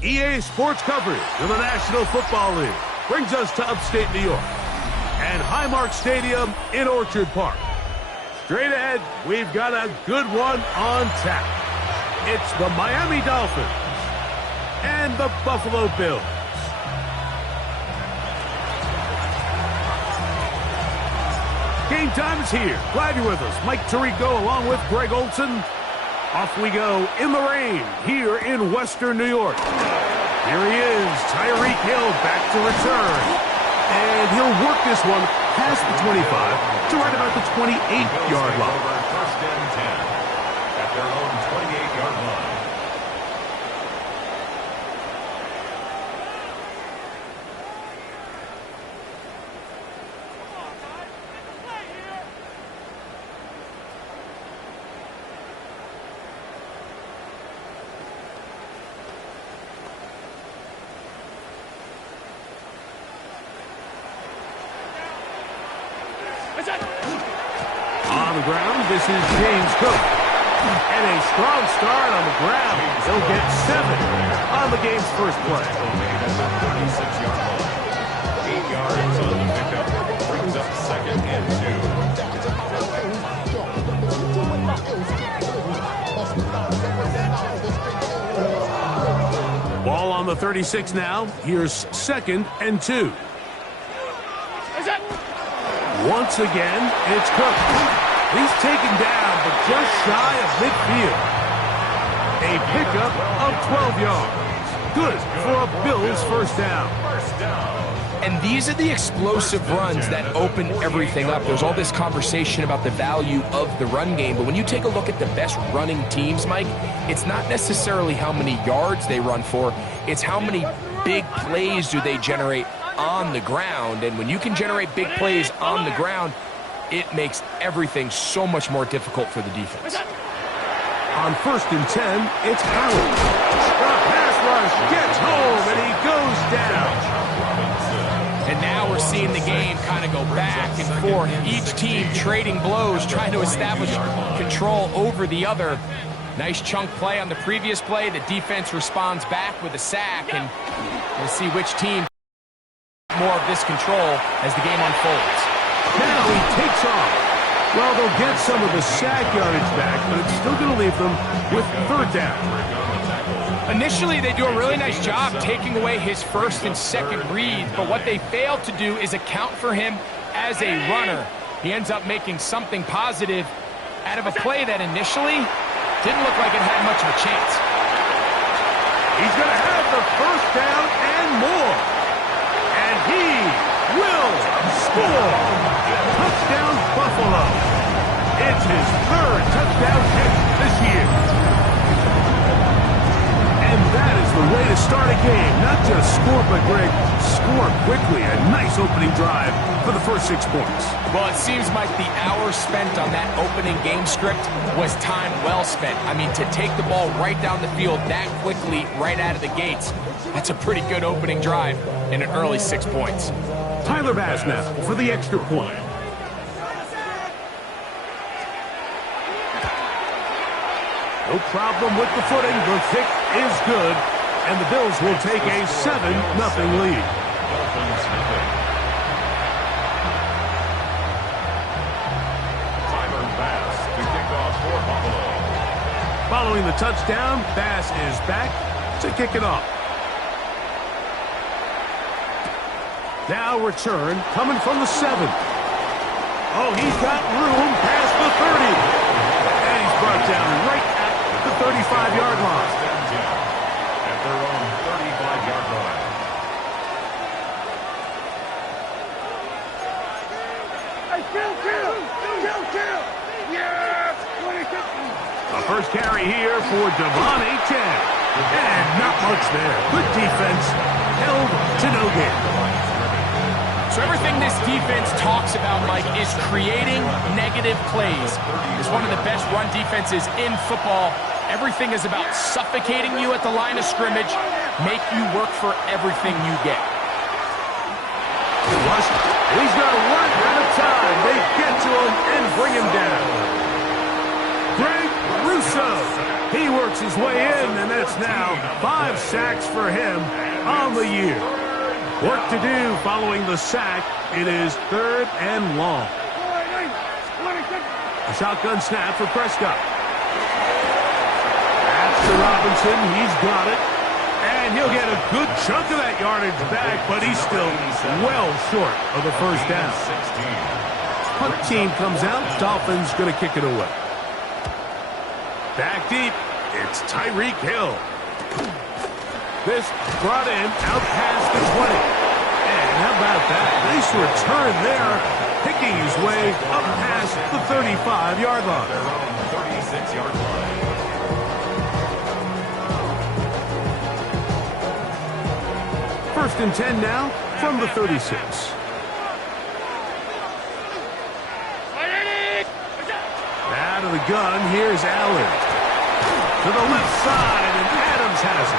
EA Sports coverage of the National Football League brings us to upstate New York and Highmark Stadium in Orchard Park. Straight ahead, we've got a good one on tap. It's the Miami Dolphins and the Buffalo Bills. Game time is here. Glad you're with us. Mike Tirico along with Greg Olson. Off we go in the rain here in Western New York. Here he is, Tyreek Hill back to return. And he'll work this one past the 25 to right about the 28-yard line. First and 10 at their own 28-yard line. On the ground, this is James Cook. And a strong start on the ground. He'll get 7 on the game's first play. 36-yard line. 8 yards on the pickup. Brings up second and 2. Ball on the 36 now. Here's second and 2. Once again, it's Cook. He's taken down, but just shy of midfield. A pickup of 12 yards. Good for a Bills first down. And these are the explosive runs that open everything up. There's all this conversation about the value of the run game, but when you take a look at the best running teams, Mike, it's not necessarily how many yards they run for, it's how many big plays do they generate on the ground. And when you can generate big plays on the ground, it makes everything so much more difficult for the defense. On first and 10, it's Howard. The pass rush gets home, and he goes down. And now we're seeing the game kind of go back and forth. Each team trading blows, trying to establish control over the other. Nice chunk play on the previous play. The defense responds back with a sack, and we'll see which team more of this control as the game unfolds. Now he takes off. Well, they'll get some of the sack yardage back, but it's still going to leave them with third down. Initially, they do a really nice job taking away his first and second reads, but what they fail to do is account for him as a runner. He ends up making something positive out of a play that initially didn't look like it had much of a chance. He's going to have the first down and more. And he will score. Touchdown, Buffalo. It's his third touchdown catch this year. And that is the way to start a game. Not just score, but, Greg, score quickly. A nice opening drive for the first 6 points. Well, it seems like the hours spent on that opening game script was time well spent. I mean, to take the ball right down the field that quickly, right out of the gates, that's a pretty good opening drive in an early 6 points. Tyler Bass now for the extra point. No problem with the footing. The kick is good, and the Bills will take a 7-0 lead. Tyler Bass to kick off for Buffalo. Following the touchdown, Bass is back to kick it off. Now return coming from the 7. Oh, he's got room past the 30. And he's brought down right at the 35-yard line. At their own 35-yard line. A first carry here for Devon Achane. And not much there. Good defense. Held to no gain. So everything this defense talks about, Mike, is creating negative plays. It's one of the best run defenses in football. Everything is about suffocating you at the line of scrimmage, make you work for everything you get. He's got to run out of time. They get to him and bring him down. Greg Russo He works his way in, and that's now 5 sacks for him on the year. Work to do following the sack. It is 3rd and long. A shotgun snap for Prescott. After Robinson, he's got it. And he'll get a good chunk of that yardage back, but he's still well short of the first down. Punt team comes out. Dolphins going to kick it away. Back deep, it's Tyreek Hill. This brought in out past the 20. And how about that? Nice return there, picking his way up past the 35-yard line. Their own 36-yard line. First and 10 now from the 36. Out of the gun, here's Allen. To the left side, and Adams has it.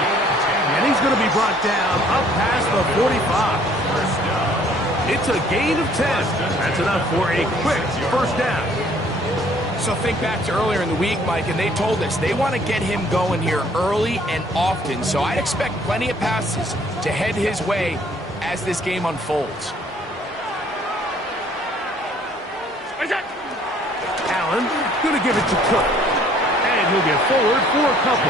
And he's going to be brought down up past the 45. It's a gain of 10. That's enough for a quick first down. So think back to earlier in the week, Mike, and they told us they want to get him going here early and often. So I'd expect plenty of passes to head his way as this game unfolds. Allen going to give it to Cook. And he'll get forward for a couple.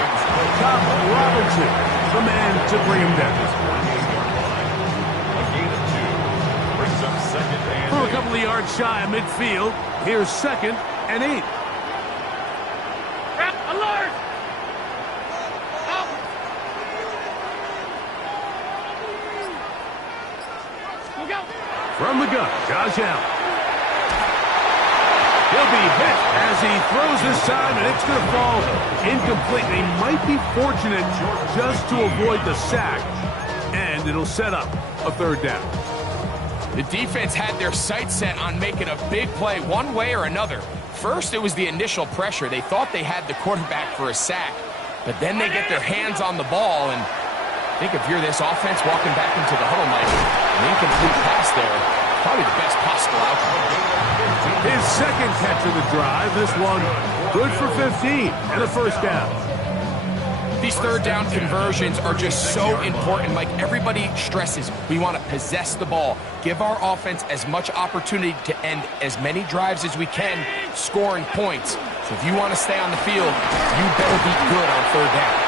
Top Robinson, the man to bring him down. A gain of 2 brings up 2nd and For a couple of yards shy of midfield, here's 2nd and 8. Alert! From the gun, Josh Allen. He'll be hit as he throws this time, and it's going to fall incomplete. They might be fortunate just to avoid the sack, and it'll set up a 3rd down. The defense had their sights set on making a big play one way or another. First, it was the initial pressure. They thought they had the quarterback for a sack, but then they get their hands on the ball, and I think if you're this offense walking back into the huddle, Mike, an incomplete pass there, probably the best possible outcome. His 2nd catch of the drive, this one good for 15 and a first down. These 3rd down conversions are just so important. Like everybody stresses, we want to possess the ball, give our offense as much opportunity to end as many drives as we can, scoring points. So if you want to stay on the field, you better be good on 3rd down.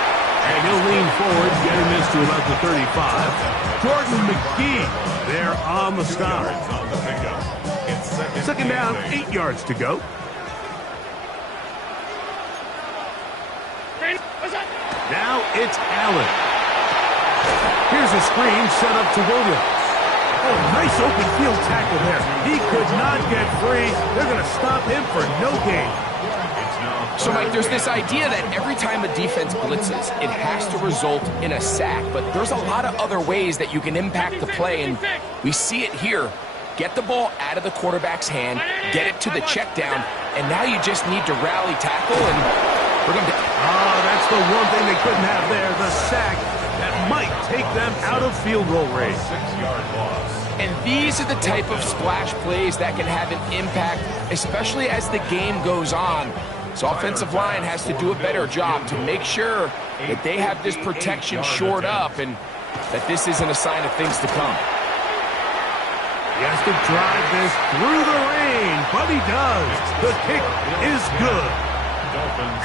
And he'll lean forward, getting this to about the 35. Jordan McGee there on the stop. on the pickup. It's 2nd down, 8 yards to go. Now it's Allen. Here's a screen set up to Williams. Oh, nice open field tackle there. He could not get free. They're going to stop him for no gain. So, Mike, there's this idea that every time a defense blitzes, it has to result in a sack. But there's a lot of other ways that you can impact the play, and we see it here. Get the ball out of the quarterback's hand, get it to the check down, and now you just need to rally tackle and bring them down. Oh, that's the one thing they couldn't have there, the sack that might take them out of field goal range. 6-yard loss. And these are the type of splash plays that can have an impact, especially as the game goes on. So offensive line has to do a better job to make sure that they have this protection shored up and that this isn't a sign of things to come. He has to drive this through the rain, but he does. The kick is good.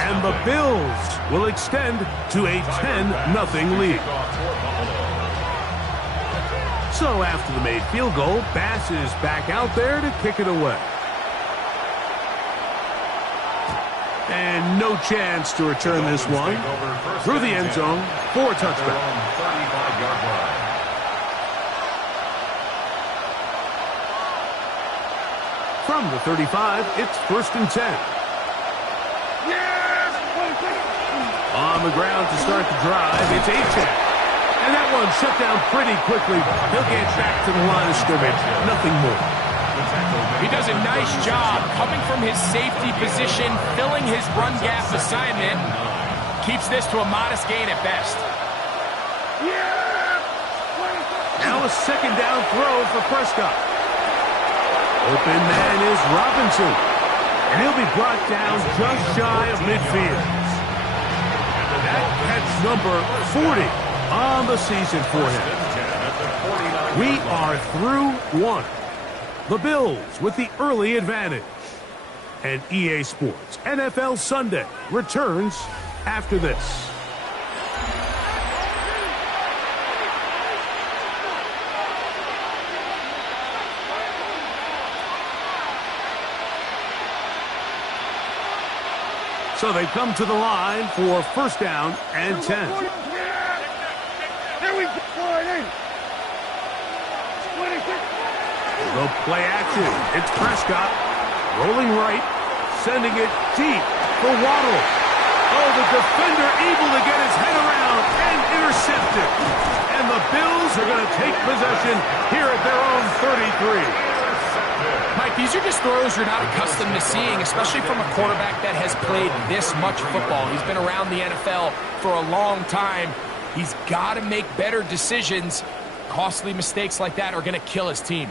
And the Bills will extend to a 10-0 lead. So after the made field goal, Bass is back out there to kick it away. And no chance to return this one through the end zone for a touchdown. 35-yard line. From the 35, it's 1st and 10. On the ground to start the drive, it's A-Check. And that one shut down pretty quickly. He'll get back to the line of scrimmage. Nothing more. He does a nice job coming from his safety position, filling his run gap assignment. Keeps this to a modest gain at best. Now a 2nd down throw for Prescott. Open man is Robinson. And he'll be brought down just shy of midfield. number 40 on the season for him. We are through one. The Bills with the early advantage. And EA Sports NFL Sunday returns after this. So they come to the line for first down and 10. The play action. It's Prescott rolling right, sending it deep for Waddle. Oh, the defender able to get his head around and intercepted. And the Bills are going to take possession here at their own 33. Mike, these are just throws you're not accustomed to seeing, especially from a quarterback that has played this much football. He's been around the NFL for a long time. He's got to make better decisions. Costly mistakes like that are going to kill his team.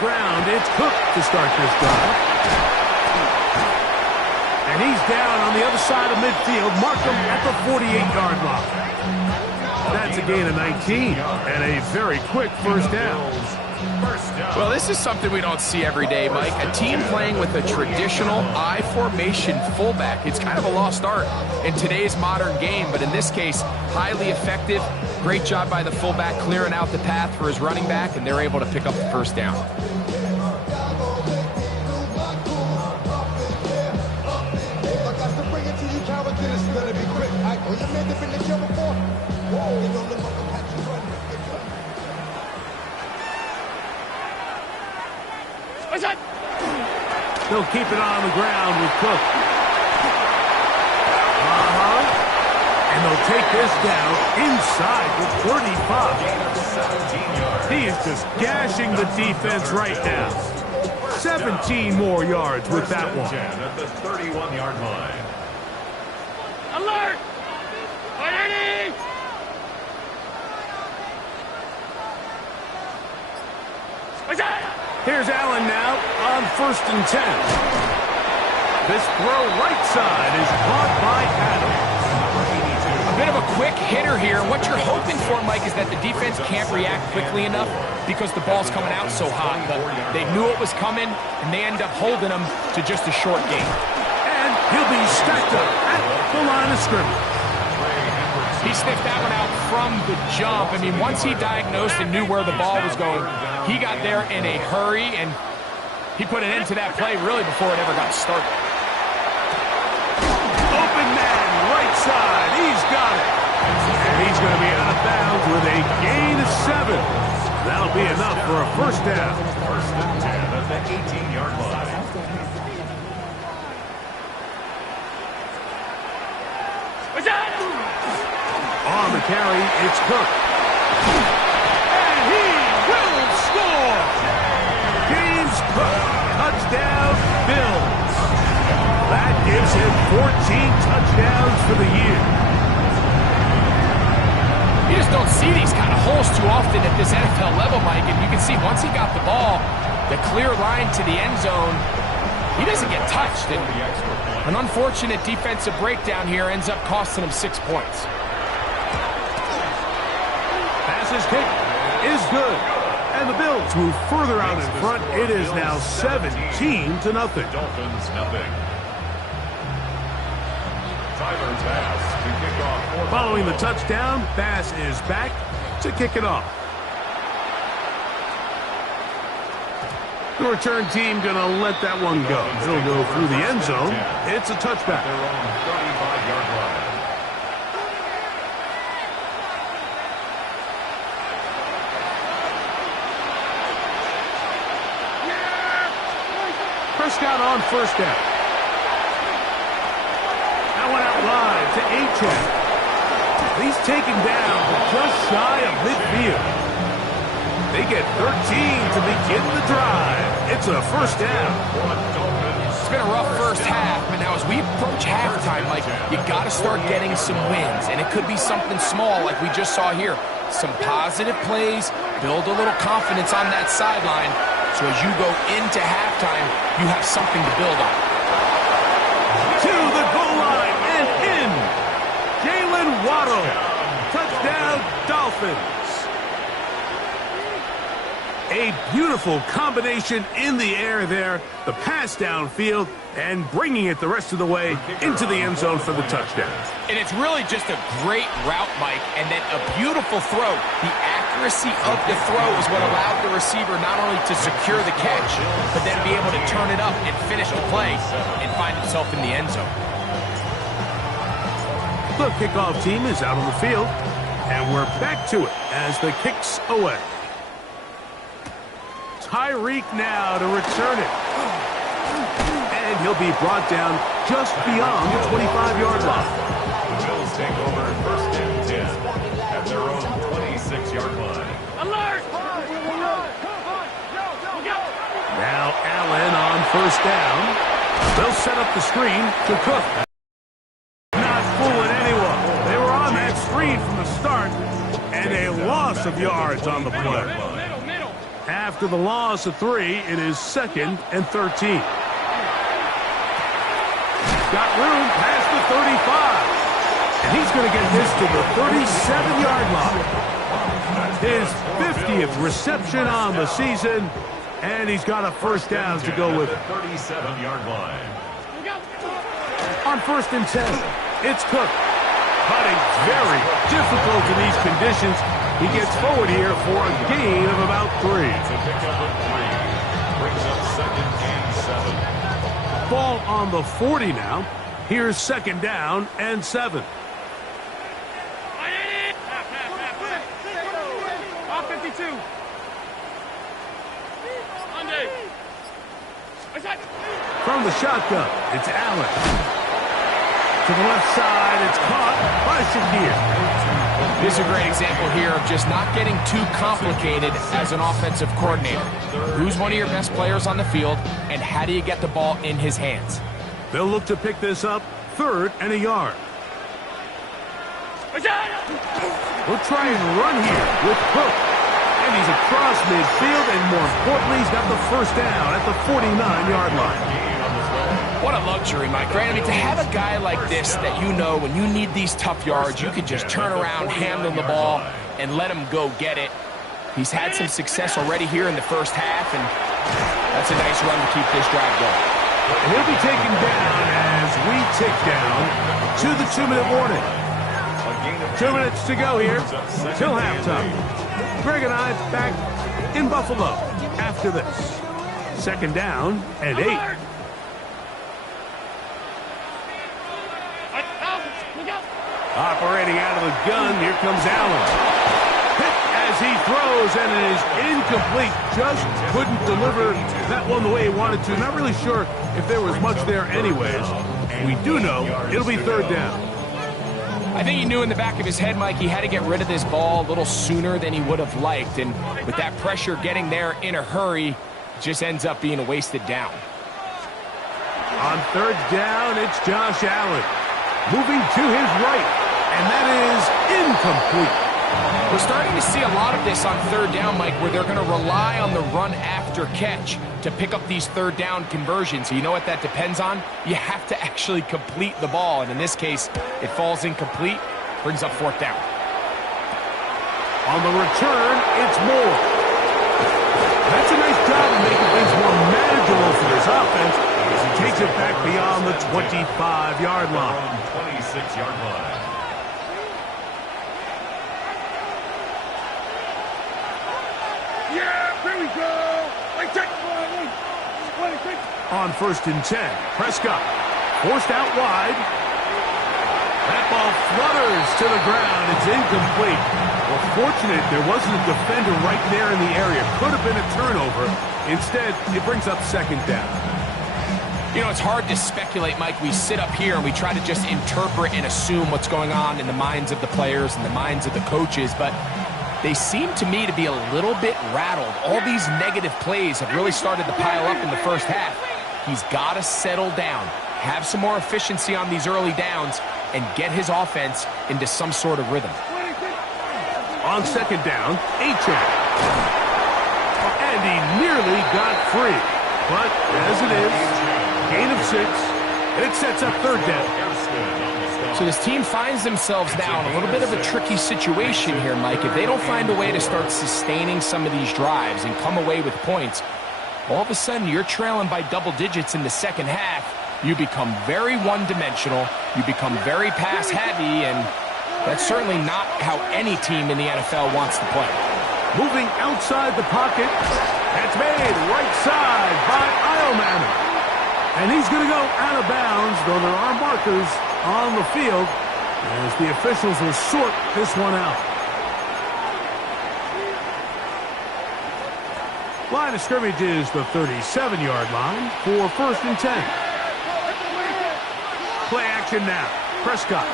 Ground, it's Cook to start this drive. And he's down on the other side of midfield. Mark him at the 48-yard line. That's a gain of 19 and a very quick first down. Well, this is something we don't see every day, Mike. A team playing with a traditional I-formation fullback. It's kind of a lost art in today's modern game, but in this case, highly effective. Great job by the fullback clearing out the path for his running back, and they're able to pick up the first down. They'll keep it on the ground with Cook. And they'll take this down inside the 35. He is just gashing the defense right now. 17 more yards with that one. At the 31-yard line. Alert! Ready! Here's Allen now on 1st and 10. This throw right side is caught by Adams. A bit of a quick hitter here. What you're hoping for, Mike, is that the defense can't react quickly enough because the ball's coming out so hot. But they knew it was coming, and they end up holding them to just a short gain. And he'll be stacked up at the line of scrimmage. He sniffed that one out from the jump. I mean, once he diagnosed and knew where the ball was going, he got there in a hurry, and he put an end to that play really before it ever got started. Open man, right side. He's got it. And he's going to be out of bounds with a gain of 7. That'll be enough for a first down. First and 10 at the 18-yard line. On the carry, it's Cook. And he will score! James Cook, touchdown, Bills. That gives him 14 touchdowns for the year. You just don't see these kind of holes too often at this NFL level, Mike. And you can see once he got the ball, the clear line to the end zone, he doesn't get touched. And an unfortunate defensive breakdown here ends up costing him 6 points. His kick is good. And the Bills move further out in front. It is now 17-0. Dolphins nothing. Tyler's pass to kick off. Following the touchdown, Bass is back to kick it off. The return team going to let that one go. He'll go through the end zone. It's a touchback. Their own 35-yard line. Prescott on first down. That one out wide to Achane. He's taken down just shy of midfield. They get 13 to begin the drive. It's a first down. been a rough first half, but now as we approach halftime, Mike, you got to start getting some wins, and it could be something small like we just saw here. Some positive plays, build a little confidence on that sideline, so as you go into halftime, you have something to build on. To the goal line and in. Jalen Waddle. Touchdown, Dolphins. A beautiful combination in the air there. The pass downfield and bringing it the rest of the way into the end zone for the touchdown. And it's really just a great route, Mike, and then a beautiful throw. The accuracy of the throw is what allowed the receiver not only to secure the catch, but then be able to turn it up and finish the play and find himself in the end zone. The kickoff team is out on the field, and we're back to it as the kick's away. Tyreek now to return it. And he'll be brought down just beyond the 25-yard line. The Bills take over first and 10 at their own 26-yard line. Alert! Now Allen on first down. They'll set up the screen to Cook. Not fooling anyone. They were on that screen from the start, and a loss of yards on the play. After the loss of 3, it is 2nd and 13. Got room past the 35. And he's going to get this to the 37-yard line. His 50th reception on the season, and he's got a first down to go with it. 37-yard line. On 1st and 10, it's Cook. Cutting very difficult in these conditions. He gets forward here for a gain of about 3. It's a pickup of 3. Brings up 2nd and 7. Ball on the 40 now. Here's 2nd down and 7. Off 52. From the shotgun, it's Allen. To the left side, it's caught by Shakir. This is a great example here of just not getting too complicated as an offensive coordinator. Who's one of your best players on the field, and how do you get the ball in his hands? They'll look to pick this up 3rd and a yard. We'll try and run here with Cook. And he's across midfield, and more importantly, he's got the first down at the 49-yard line. What a luxury, Mike. Right? I mean, to have a guy like this that you know when you need these tough yards, you can just turn around, handle the ball, and let him go get it. He's had some success already here in the first half, and that's a nice run to keep this drive going. And he'll be taken down as we tick down to the 2-minute warning. 2 minutes to go here till halftime. Greg and I back in Buffalo after this. 2nd down and 8. Operating out of the gun, here comes Allen. Hit as he throws, and it is incomplete. Just couldn't deliver that one the way he wanted to. Not really sure if there was much there anyways. We do know it'll be 3rd down. I think he knew in the back of his head, Mike, he had to get rid of this ball a little sooner than he would have liked. And with that pressure getting there in a hurry, it just ends up being a wasted down. On 3rd down, it's Josh Allen. Moving to his right, and that is incomplete. We're starting to see a lot of this on 3rd down, Mike, where they're going to rely on the run after catch to pick up these 3rd down conversions. So you know what that depends on? You have to actually complete the ball, and in this case, it falls incomplete, brings up 4th down. On the return, it's Moore. That's a nice job of making things more manageable for this offense as he takes it back beyond the 25-yard line. 26-yard line. Yeah, here we go. On 1st and 10, Prescott forced out wide. That ball flutters to the ground. It's incomplete. Well, fortunate there wasn't a defender right there in the area. Could have been a turnover. Instead, it brings up 2nd down. You know, it's hard to speculate, Mike. We sit up here and we try to just interpret and assume what's going on in the minds of the players and the minds of the coaches, but they seem to me to be a little bit rattled. All these negative plays have really started to pile up in the first half. He's got to settle down, have some more efficiency on these early downs, and get his offense into some sort of rhythm. On second down, Achane. And he nearly got free. But as it is, gain of 6, and it sets up third down. So this team finds themselves now in a little bit of a tricky situation here, Mike. If they don't find a way to start sustaining some of these drives and come away with points, all of a sudden you're trailing by double digits in the second half. You become very one-dimensional. You become very pass-heavy, and that's certainly not how any team in the NFL wants to play. Moving outside the pocket. That's made right side by Iomanu. And he's going to go out of bounds, though there are markers on the field as the officials will sort this one out. Line of scrimmage is the 37-yard line for 1st and 10. Play action now. Prescott.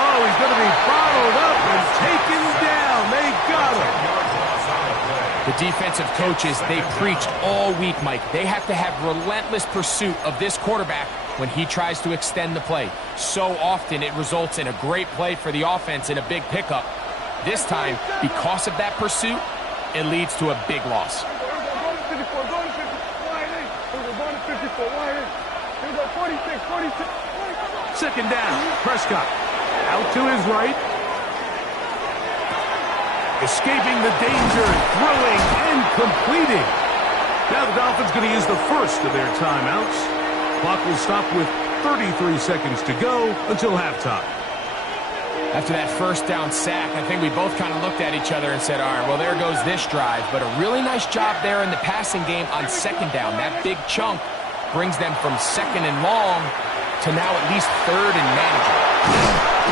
Oh, he's going to be bottled up and taken down. They got him. The defensive coaches, they preached all week, Mike. They have to have relentless pursuit of this quarterback when he tries to extend the play. So often it results in a great play for the offense and a big pickup. This time, because of that pursuit, it leads to a big loss. Second down, Prescott. Out to his right. Escaping the danger, throwing and completing. Now the Dolphins going to use the first of their timeouts. Clock will stop with 33 seconds to go until halftime. After that first down sack, I think we both kind of looked at each other and said, all right, well, there goes this drive. But a really nice job there in the passing game on second down. That big chunk brings them from second and long to now at least third and manageable.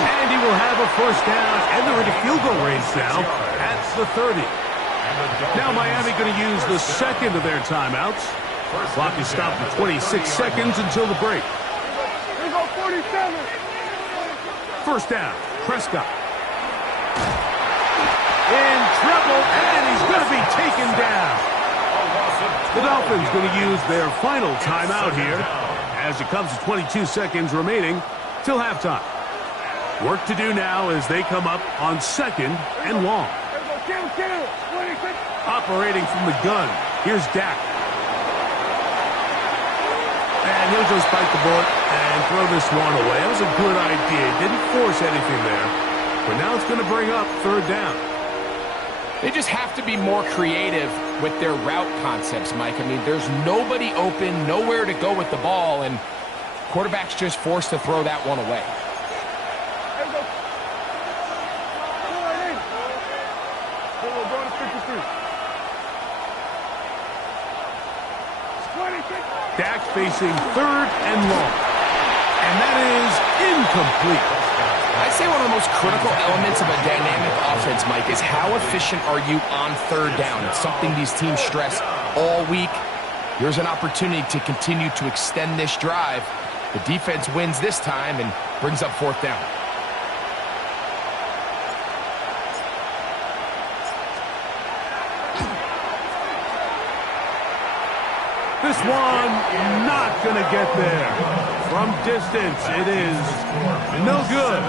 And he will have a first down, and they're in a field goal range now at the 30. Now Miami going to use the second of their timeouts. Clock is stopped at 26 seconds until the break. Here go 47. First down, Prescott. In trouble, and he's going to be taken down. The Dolphins going to use their final timeout here as it comes to 22 seconds remaining till halftime. Work to do now as they come up on second and long. Operating from the gun, here's Dak. And he'll just bite the bullet and throw this one away. That was a good idea. Didn't force anything there. But now it's going to bring up third down. They just have to be more creative with their route concepts, Mike. I mean, there's nobody open, nowhere to go with the ball, and quarterback's just forced to throw that one away. Dak facing third and long. And that is incomplete. I'd say one of the most critical elements of a dynamic offense, Mike, is how efficient are you on third down. It's something these teams stress all week. Here's an opportunity to continue to extend this drive. The defense wins this time and brings up fourth down. This one not going to get there. From distance, it is no good.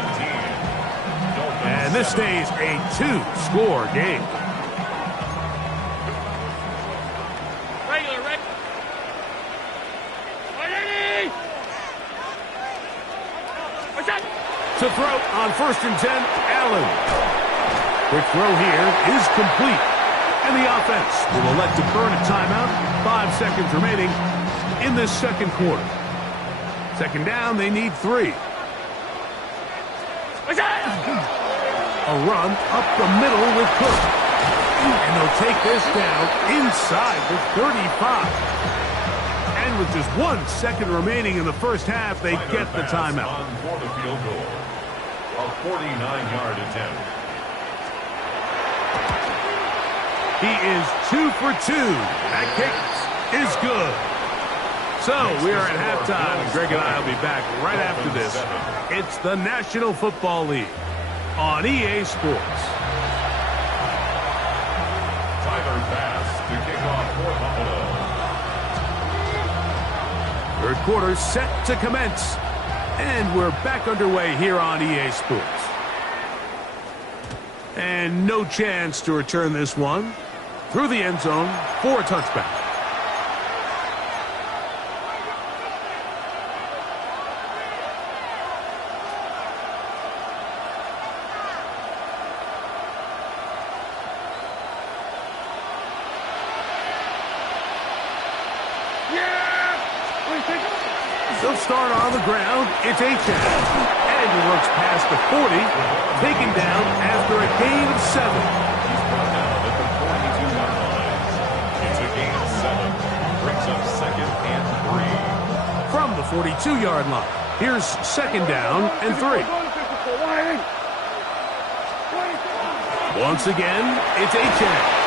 And this stays a two-score game. Regular. To throw on 1st and 10, Allen. Quick throw here is complete. And the offense will elect to burn a timeout. 5 seconds remaining in this second quarter. Second down, they need 3. A run up the middle with Cook. And they'll take this down inside the 35. And with just 1 second remaining in the first half, they get the timeout. For the field goal. A 49-yard attempt. He is 2 for 2. That kick is good. So we are at halftime, and Greg and I will be back right after this. It's the National Football League on EA Sports. Tyler Bass to kick off for Buffalo. Third quarter set to commence. And we're back underway here on EA Sports. And no chance to return this one. Through the end zone for a touchback. They'll start on the ground. It's Achane. And he works past the 40. Taken down after a gain of 7. He's brought down at the 42-yard line. It's a gain of 7. Brings up second and 3. From the 42-yard line, here's second down and 3. Once again, it's Achane.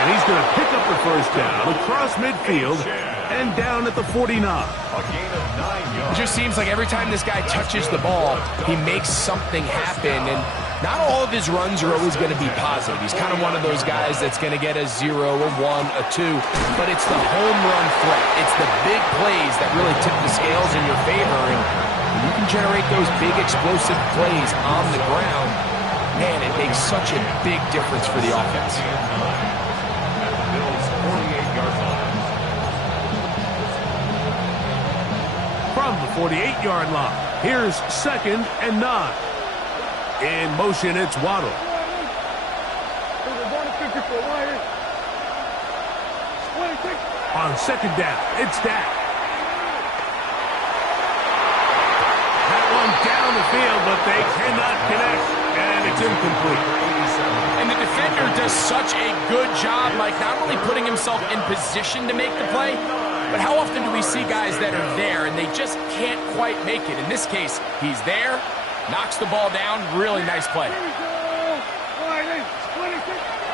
And he's going to pick up the first down across midfield and down at the 49. A gain of 9 yards. It just seems like every time this guy touches the ball, he makes something happen. And not all of his runs are always going to be positive. He's kind of one of those guys that's going to get a 0, a 1, a 2. But it's the home run threat. It's the big plays that really tip the scales in your favor. And when you can generate those big explosive plays on the ground, man, it makes such a big difference for the offense. From the 48-yard line, here's second and 9. In motion, it's Waddle. On second down, it's Dak. That one down the field, but they cannot connect, and it's incomplete. And the defender does such a good job, like not only putting himself in position to make the play, but how often do we see guys that are there and they just can't quite make it? In this case, he's there, knocks the ball down, really nice play.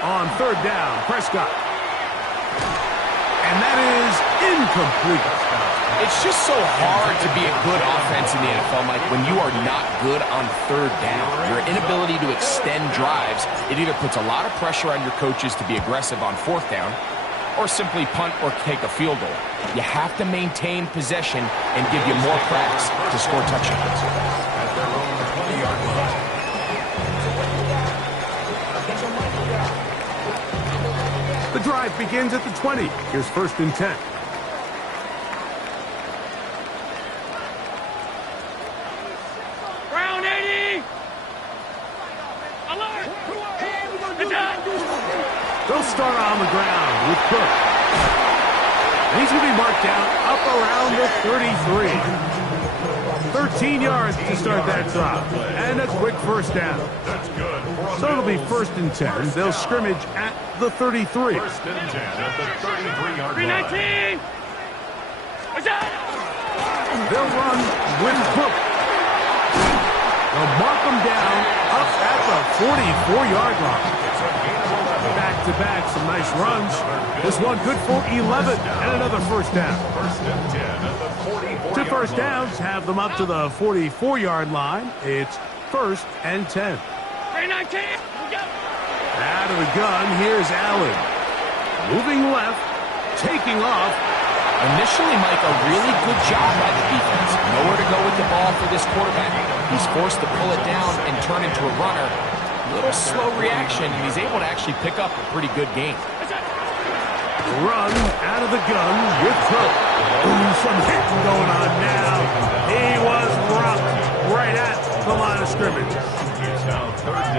On third down, Prescott. And that is incomplete. It's just so hard to be a good offense in the NFL, Mike, when you are not good on third down. Your inability to extend drives, it either puts a lot of pressure on your coaches to be aggressive on fourth down, or simply punt or take a field goal. You have to maintain possession and give you more cracks to score touchdowns. At their own 20-yard line. The drive begins at the 20. Here's first and 10. Round 80. Alert. They'll start on the ground with Cook. And he's going to be marked down up around the 33. 13 yards to start that drive. And a quick first down. That's good. So it'll be first and 10. They'll scrimmage at the 33. First and 10 at the 33-yard line. 319. They'll run with Cook. They'll mark them down up at the 44-yard line. Back-to-back, some nice runs. This one good for 11 and another first down. First and 10 at the 44-yard Two first downs have them up to the 44-yard line. It's first and 10. 319. Out of the gun, here's Allen. Moving left, taking off. Initially, Mike, a really good job by the defense. Nowhere to go with the ball for this quarterback. He's forced to pull it down and turn into a runner. Little slow reaction, and he's able to actually pick up a pretty good game. Run out of the gun with Cook. Ooh, some hitting going on now. He was rocked right at the line of scrimmage.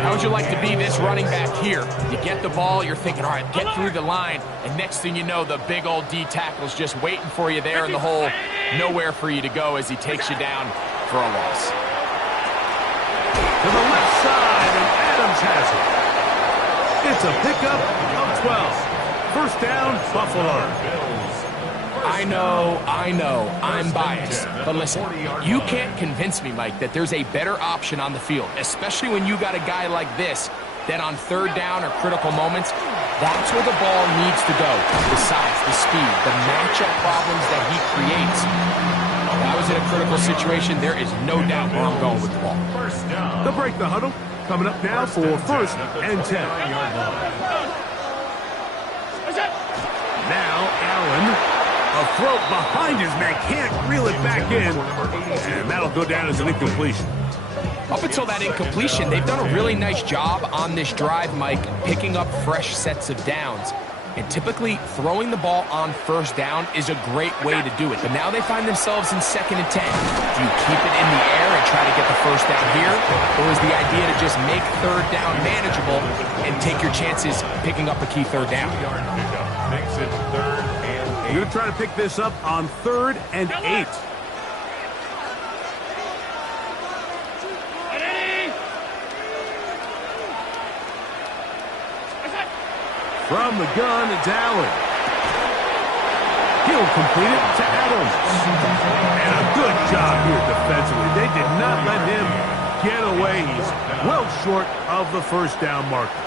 How would you like to be this running back here? You get the ball, you're thinking, all right, get through the line, and next thing you know, the big old D tackle's just waiting for you there in the hole. Nowhere for you to go as he takes you down for a loss. To the left side, and Adams has it. It's a pickup of 12. First down, Buffalo. I know, I'm biased. But listen, you can't convince me, Mike, that there's a better option on the field, especially when you got a guy like this, that on third down or critical moments, that's where the ball needs to go. The size, the speed, the matchup problems that he creates. If I was in a critical situation, there is no doubt where I'm going with the ball. They'll break the huddle. Coming up now for first and 10. Now Allen A throw behind his man, can't reel it back in, and that'll go down as an incompletion. Up until that incompletion, they've done a really nice job on this drive, Mike, picking up fresh sets of downs. And typically, throwing the ball on first down is a great way to do it. But now they find themselves in 2nd and 10. Do you keep it in the air and try to get the first down here? Or is the idea to just make 3rd down manageable and take your chances picking up a key 3rd down? Makes it 3rd and 8. You're going to try to pick this up on 3rd and 8. From the gun, it's Allen. He'll complete it to Adams. And a good job here defensively. They did not let him get away. He's well short of the first down marker.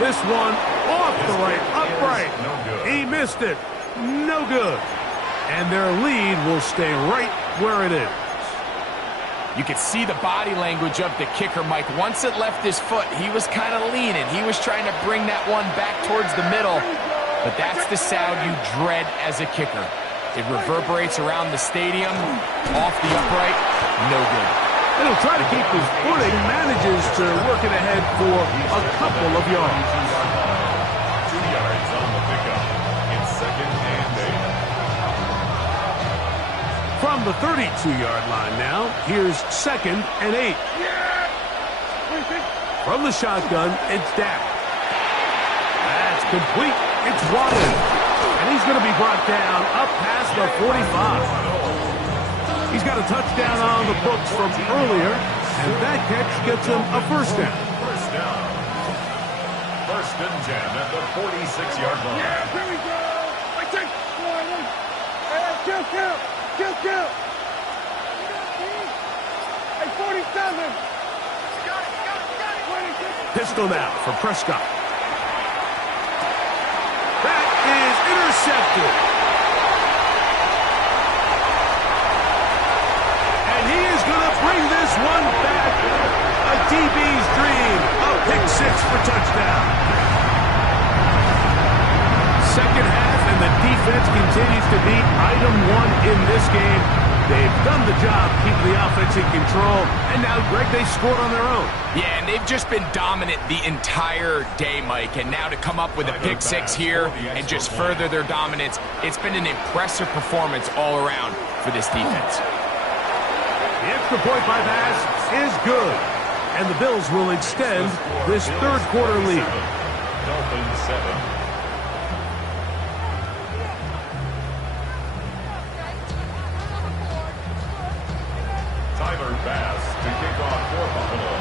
This one off the right, upright. He missed it. No good. And their lead will stay right where it is. You could see the body language of the kicker, Mike. Once it left his foot, he was kind of leaning. He was trying to bring that one back towards the middle. But that's the sound you dread as a kicker. It reverberates around the stadium, off the upright, no good. And he'll try to keep his footing, manages to work it ahead for a couple of yards. 2 yards on the pickup. It's 2nd and 8. From the 32-yard line now, here's 2nd and 8. From the shotgun, it's Dak. That's complete. It's Waddle. And he's going to be brought down up past the 45. He's got a touchdown on the books from earlier, and that catch gets him a first down. First down. 1st and 10 at the 46-yard line. Yeah, here we go. I take one. Count. Hey, 47. Got it. Pistol now for Prescott. That is intercepted. And he is going to bring this one back. A DB's dream. A pick 6 for touchdown. Second half, and the defense continues to be item 1 in this game. They've done the job keeping the offense in control, and now, Greg, they scored on their own. Yeah, and they've just been dominant the entire day, Mike. And now to come up with a pick 6 here and just further their dominance, it's been an impressive performance all around for this defense. The extra point by Bass is good, and the Bills will extend this third quarter lead. Dolphin 7. Bass to kick off for Buffalo.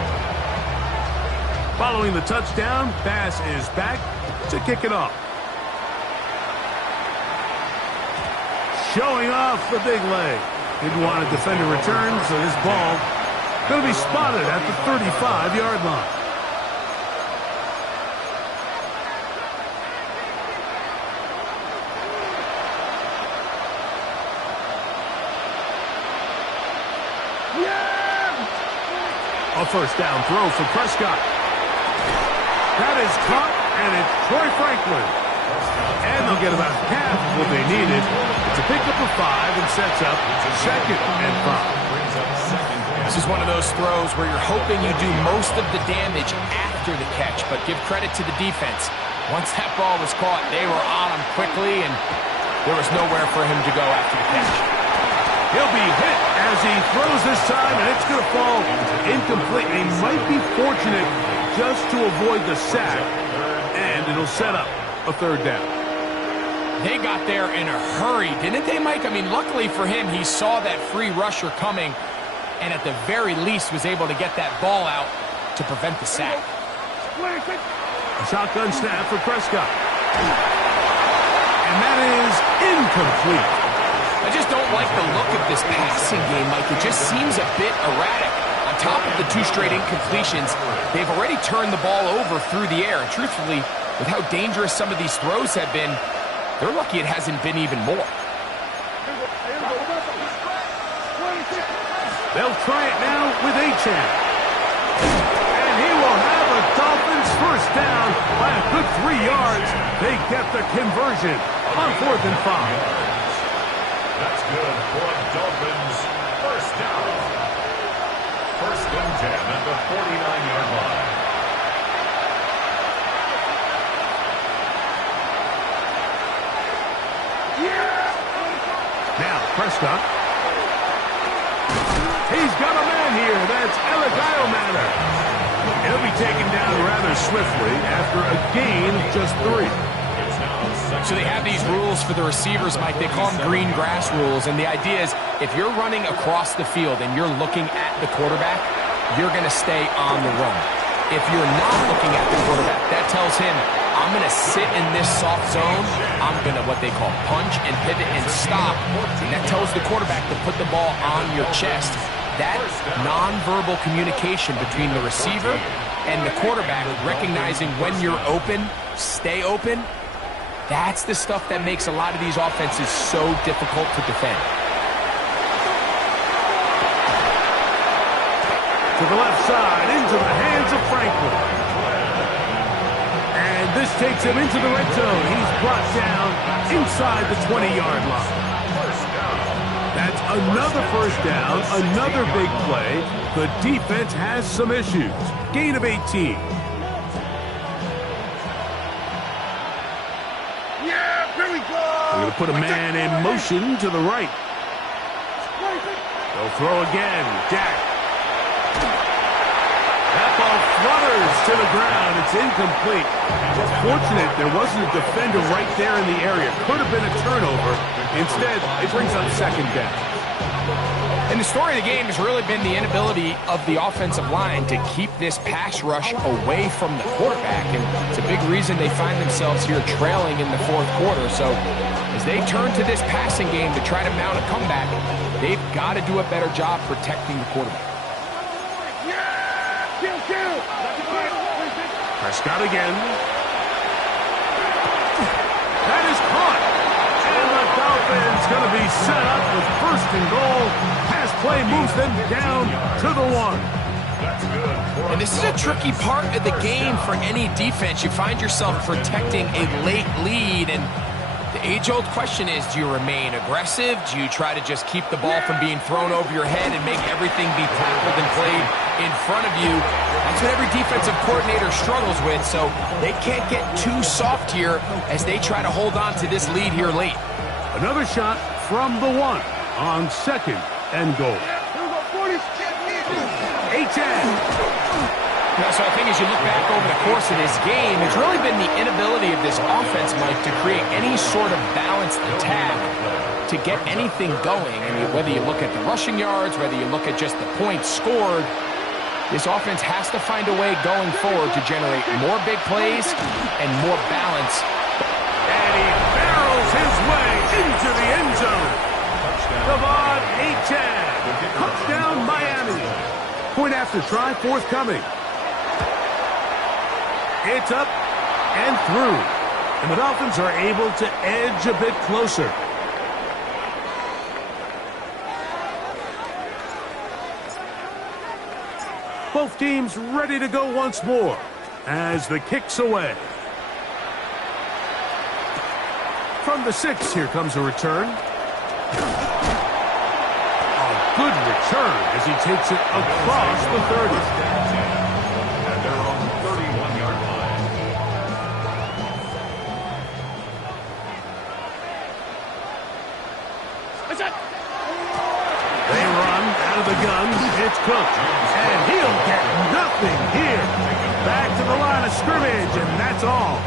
Following the touchdown, Bass is back to kick it off. Showing off the big leg. Didn't want a defender return, so this ball going to be spotted at the 35-yard line. A first down throw for Prescott. That is caught, and it's Troy Franklin. And they'll get about half of what they needed. It's a pickup of 5 and sets up 2nd and 5. This is one of those throws where you're hoping you do most of the damage after the catch, but give credit to the defense. Once that ball was caught, they were on him quickly, and there was nowhere for him to go after the catch. He'll be hit as he throws this time, and it's going to fall incomplete. He might be fortunate just to avoid the sack, and it'll set up a 3rd down. They got there in a hurry, didn't they, Mike? I mean, luckily for him, he saw that free rusher coming, and at the very least was able to get that ball out to prevent the sack. A shotgun snap for Prescott. And that is incomplete. I just don't like the look of this passing game, Mike. It just seems a bit erratic. On top of the 2 straight incompletions, they've already turned the ball over through the air. And truthfully, with how dangerous some of these throws have been, they're lucky it hasn't been even more. They'll try it now with Achane. And he will have a Dolphins first down by a good 3 yards. They get the conversion on 4th and 5. That's good for Dolphins. First down. 1st and 10 at the 49-yard line. Now, Prescott. He's got a man here. That's Eligio. He'll be taken down rather swiftly after a gain of just 3. So they have these rules for the receivers, Mike. They call them green grass rules. And the idea is if you're running across the field and you're looking at the quarterback, you're going to stay on the run. If you're not looking at the quarterback, that tells him, I'm going to sit in this soft zone. I'm going to what they call punch and pivot and stop. And that tells the quarterback to put the ball on your chest. That nonverbal communication between the receiver and the quarterback, recognizing when you're open, stay open, that's the stuff that makes a lot of these offenses so difficult to defend. To the left side, into the hands of Franklin. And this takes him into the red zone. He's brought down inside the 20-yard line. That's another first down, another big play. The defense has some issues. Gain of 18. Yeah, here we go. We're going to put a man in motion to the right. They'll throw again. Jack. That ball flutters to the ground. It's incomplete. Just fortunate there wasn't a defender right there in the area. Could have been a turnover. Instead, it brings up 2nd down. And the story of the game has really been the inability of the offensive line to keep this pass rush away from the quarterback. And it's a big reason they find themselves here trailing in the 4th quarter. So as they turn to this passing game to try to mount a comeback, they've got to do a better job protecting the quarterback. Prescott again. That is caught. And the Dolphins going to be set up with 1st and goal. Pass play moves them down to the 1. And this is a tricky part of the game for any defense. You find yourself protecting a late lead, and the age-old question is, do you remain aggressive? Do you try to just keep the ball from being thrown over your head and make everything be tackled and played in front of you? That's what every defensive coordinator struggles with, so they can't get too soft here as they try to hold on to this lead here late. Another shot from the 1 on 2nd and goal. 8-10. Yeah, so I think as you look back over the course of this game, it's really been the inability of this offense, Mike, to create any sort of balanced attack to get anything going. I mean, whether you look at the rushing yards, whether you look at just the points scored, this offense has to find a way going forward to generate more big plays and more balance. And he barrels his way into the end zone. Devon Achane. Touchdown, Miami. Point after try forthcoming. It's up and through. And the Dolphins are able to edge a bit closer. Both teams ready to go once more as the kick's away. From the 6, here comes a return. A good return as he takes it across the 30. And they're on the 31-yard line. They run out of the gun. It's Cook. And he'll get nothing here. Back to the line of scrimmage, and that's all.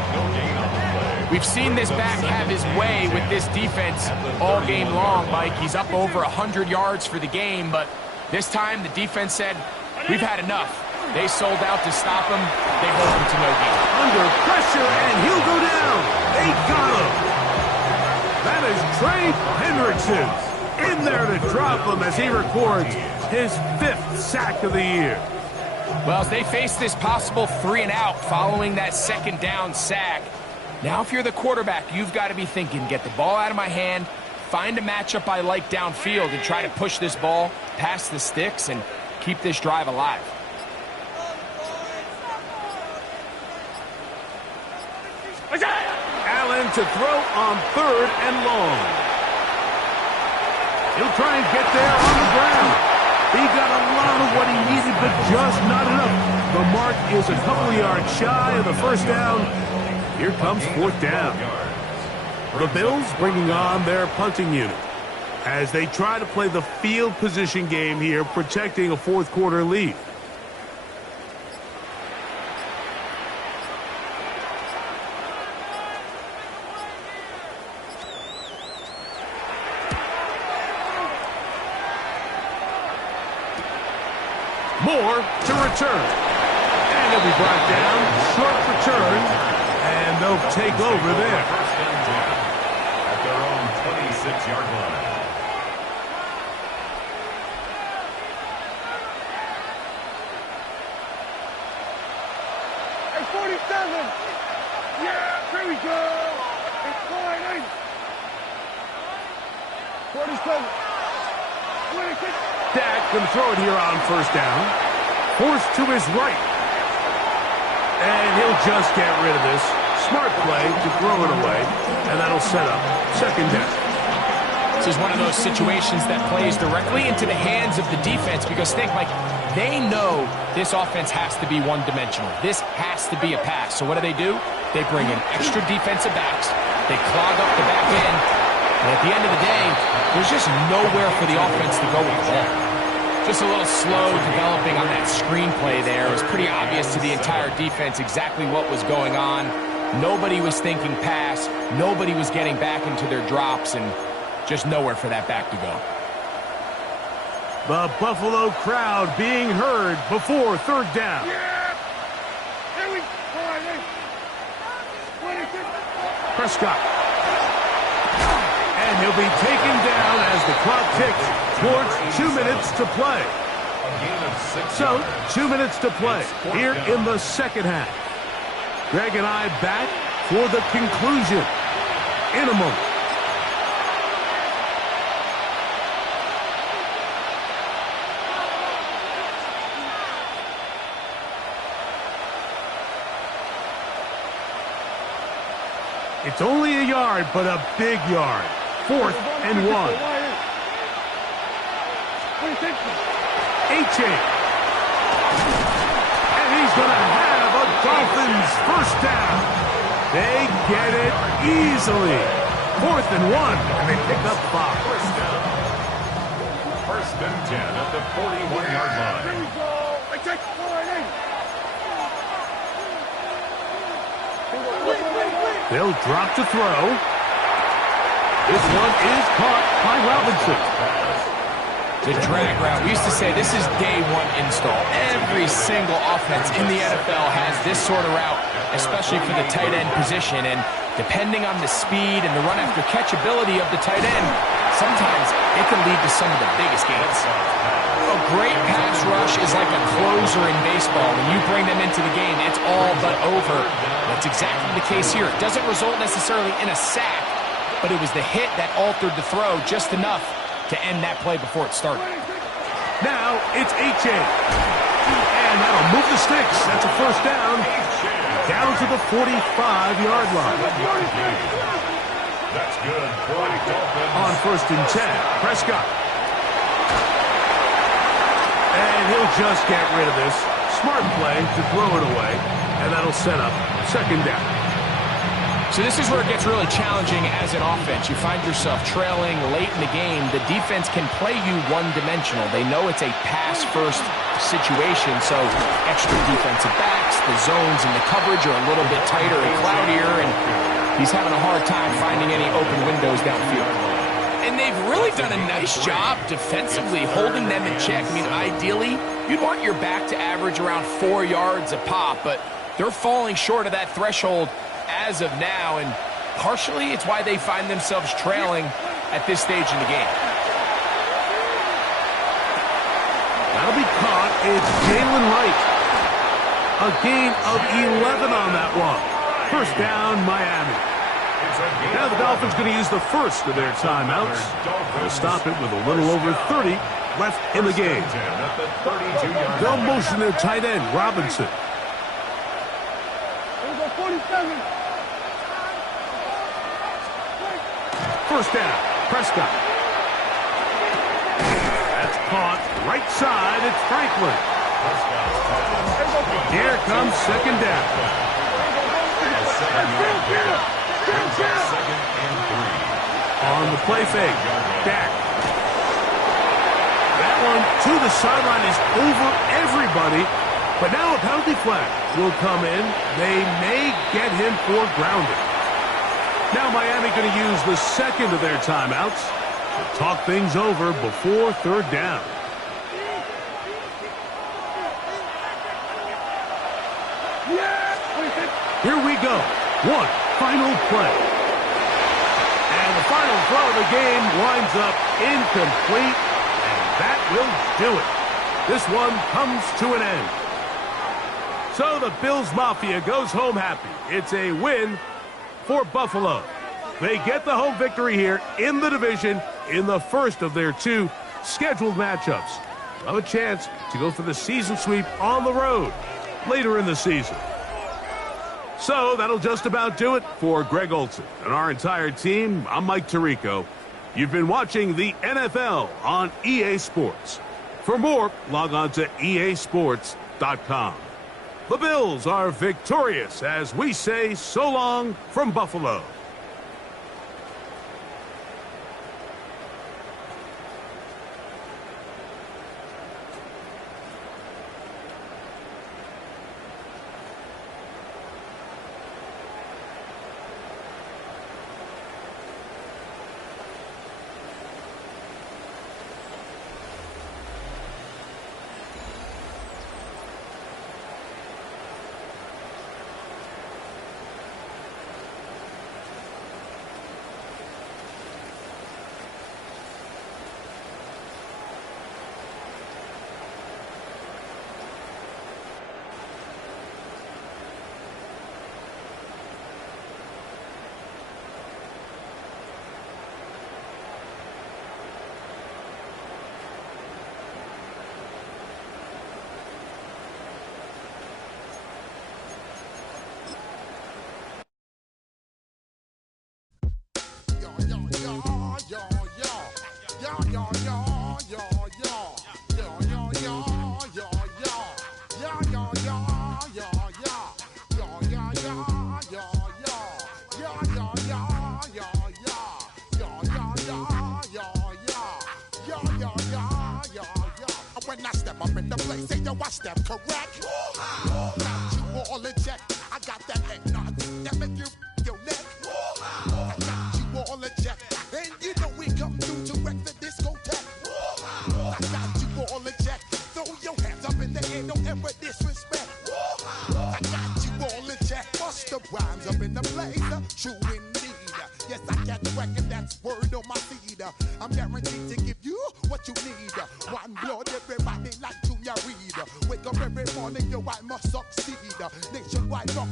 We've seen this back have his way with this defense all game long, Mike. He's up over 100 yards for the game, but this time the defense said, we've had enough. They sold out to stop him. They hold him to no gain. Under pressure, and he'll go down. They got him. That is Trey Hendrickson in there to drop him as he records his 5th sack of the year. Well, as they face this possible 3-and-out following that 2nd down sack, now if you're the quarterback, you've got to be thinking, get the ball out of my hand, find a matchup I like downfield, and try to push this ball past the sticks and keep this drive alive. to throw on 3rd and long. He'll try and get there on the ground. He got a lot of what he needed, but just not enough. The mark is a couple yards shy of the first down. Here comes 4th down. The Bills bringing on their punting unit as they try to play the field position game here, protecting a 4th quarter lead. Moore to return. And he'll be brought down. Short return. And they'll take over there. First and 10 at their own 26-yard line. Hey, 47. Yeah, there we go. It's fine, eh? 47. 26. Dak going to throw it here on 1st down. Forced to his right. And he'll just get rid of this. Smart play to throw it away. And that'll set up 2nd down. This is one of those situations that plays directly into the hands of the defense because think, Mike, they know this offense has to be one-dimensional. This has to be a pass. So what do? They bring in extra defensive backs. They clog up the back end. And at the end of the day, there's just nowhere for the offense to go with the ball. Just a little slow developing on that screenplay there. It was pretty obvious to the entire defense exactly what was going on. Nobody was thinking pass. Nobody was getting back into their drops, and just nowhere for that back to go. The Buffalo crowd being heard before 3rd down. Yeah. Here we go, eh? 26. Prescott. And he'll be taken down as the clock ticks towards 2 minutes to play. A gain of 6 So, yards. 2 minutes to play here in the 2nd half. Greg and I back for the conclusion in a moment. It's only a yard, but a big yard. 4th and 1. 26. A-chain. And he's going to have a Dolphins 1st down. They get it easily. 4th and 1, and they pick up 5. First down. 1st and 10 at the 41-yard Here line. we go. I take 4, eh? They'll drop to throw. This one is caught by Robinson. The drag route. We used to say this is day 1 install. Every single offense in the NFL has this sort of route, especially for the tight end position. And depending on the speed and the run after catch ability of the tight end, sometimes it can lead to some of the biggest gains. A great pass rush is like a closer in baseball. When you bring them into the game, it's all but over. That's exactly the case here. It doesn't result necessarily in a sack, but it was the hit that altered the throw just enough to end that play before it started. Now it's A-chain. And that'll move the sticks. That's a 1st down. Down to the 45-yard line. That's good for the Dolphins. On 1st and 10, Prescott. And he'll just get rid of this. Smart play to throw it away. And that'll set up 2nd down. So this is where it gets really challenging as an offense. You find yourself trailing late in the game. The defense can play you one-dimensional. They know it's a pass-first situation, so extra defensive backs, the zones and the coverage are a little bit tighter and cloudier, and he's having a hard time finding any open windows downfield. And they've really done a nice job defensively holding them in check. I mean, ideally, you'd want your back to average around 4 yards a pop, but they're falling short of that threshold as of now, and partially it's why they find themselves trailing at this stage in the game. That'll be caught. It's Jalen Wright. A gain of 11 on that one. 1st down, Miami. Now the Dolphins going to use the first of their timeouts. They'll stop it with a little over 30 left in the game. They'll motion their tight end, Robinson. Here we go, 47. First down, Prescott. That's caught right side. It's Franklin. Here comes second down. Second and 3. On the play fake, Dak. That one to the sideline is over everybody. But now a penalty flag will come in. They may get him for grounding. Now Miami going to use the second of their timeouts to talk things over before third down. Here we go. One final play. And the final throw of the game winds up incomplete. And that will do it. This one comes to an end. So the Bills Mafia goes home happy. It's a win for Buffalo. They get the home victory here in the division in the first of their 2 scheduled matchups. They'll have a chance to go for the season sweep on the road later in the season. So that'll just about do it for Greg Olson and our entire team. I'm Mike Tirico. You've been watching the NFL on EA Sports. For more, log on to easports.com. The Bills are victorious as we say so long from Buffalo. When I step up in the place, say yo, I step correct. Got you all in check. I got that eggnog that make you your neck. I got you all in check. And you know we come through to wreck the discotheque. I got you all in check. Throw your hands up in the air, don't ever disrespect. I got you all in check. Bust the rhymes up in the blazer. True indeed. Yes, I catch wreck and that's word on my seed. I'm guaranteed to give you what you need. One blood, everybody like Junior Reed. Wake up every morning, yo, I must succeed. Nationwide rock.